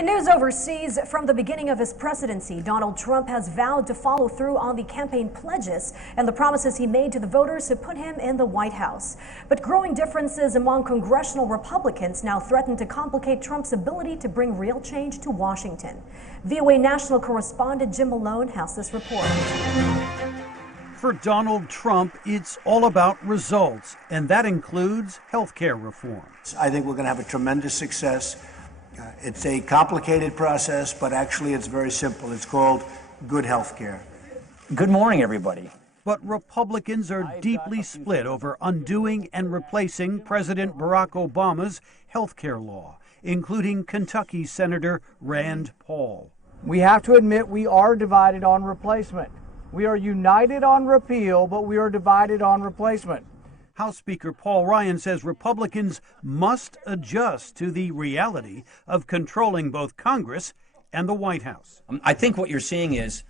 In news overseas, from the beginning of his presidency, Donald Trump has vowed to follow through on the campaign pledges and the promises he made to the voters who put him in the White House. But growing differences among congressional Republicans now threaten to complicate Trump's ability to bring real change to Washington. VOA national correspondent Jim Malone has this report. For Donald Trump, it's all about results, and that includes health care reform. I think we're going to have a tremendous success. It's a complicated process, but actually it's very simple. It's called good health care. Good morning, everybody. But Republicans are deeply split over undoing and replacing President Barack Obama's health care law, including Kentucky Senator Rand Paul. We have to admit we are divided on replacement. We are united on repeal, but we are divided on replacement. House Speaker Paul Ryan says Republicans must adjust to the reality of controlling both Congress and the White House. I think what you're seeing is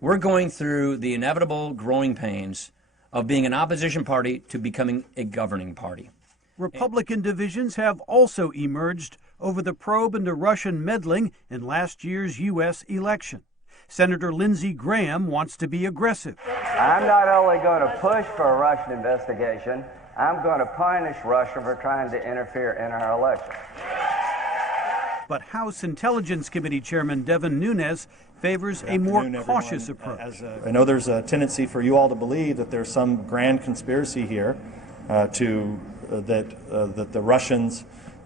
we're going through the inevitable growing pains of being an opposition party to becoming a governing party. Republican divisions have also emerged over the probe into Russian meddling in last year's U.S. election. Senator Lindsey Graham wants to be aggressive. I'm not only going to push for a Russian investigation, I'm going to punish Russia for trying to interfere in our election. But House Intelligence Committee Chairman Devin Nunes favors a more cautious approach. I know there's a tendency for you all to believe that there's some grand conspiracy here that the Russians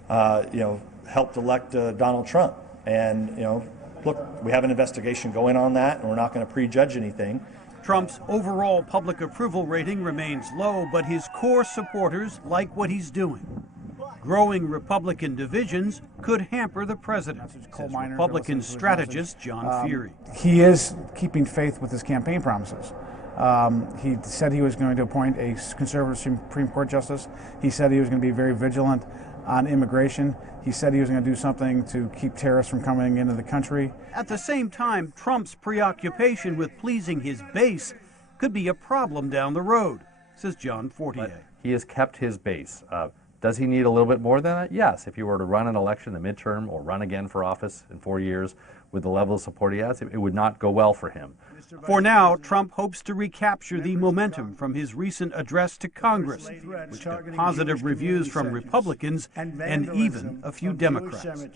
helped elect Donald Trump, and look, we have an investigation going on that, and we're not going to prejudge anything. Trump's overall public approval rating remains low, but his core supporters like what he's doing. Growing Republican divisions could hamper the president, says Republican strategist John Feary. He is keeping faith with his campaign promises. He said he was going to appoint a conservative Supreme Court justice. He said he was going to be very vigilant on immigration. He said he was going to do something to keep terrorists from coming into the country. At the same time, Trump's preoccupation with pleasing his base could be a problem down the road, says John Fortier. But he has kept his base. Does he need a little bit more than that? Yes. If he were to run an election, a midterm, or run again for office in 4 years with the level of support he has, it would not go well for him. For now, Trump hopes to recapture the momentum from his recent address to Congress, which got positive reviews from Republicans and even a few Democrats.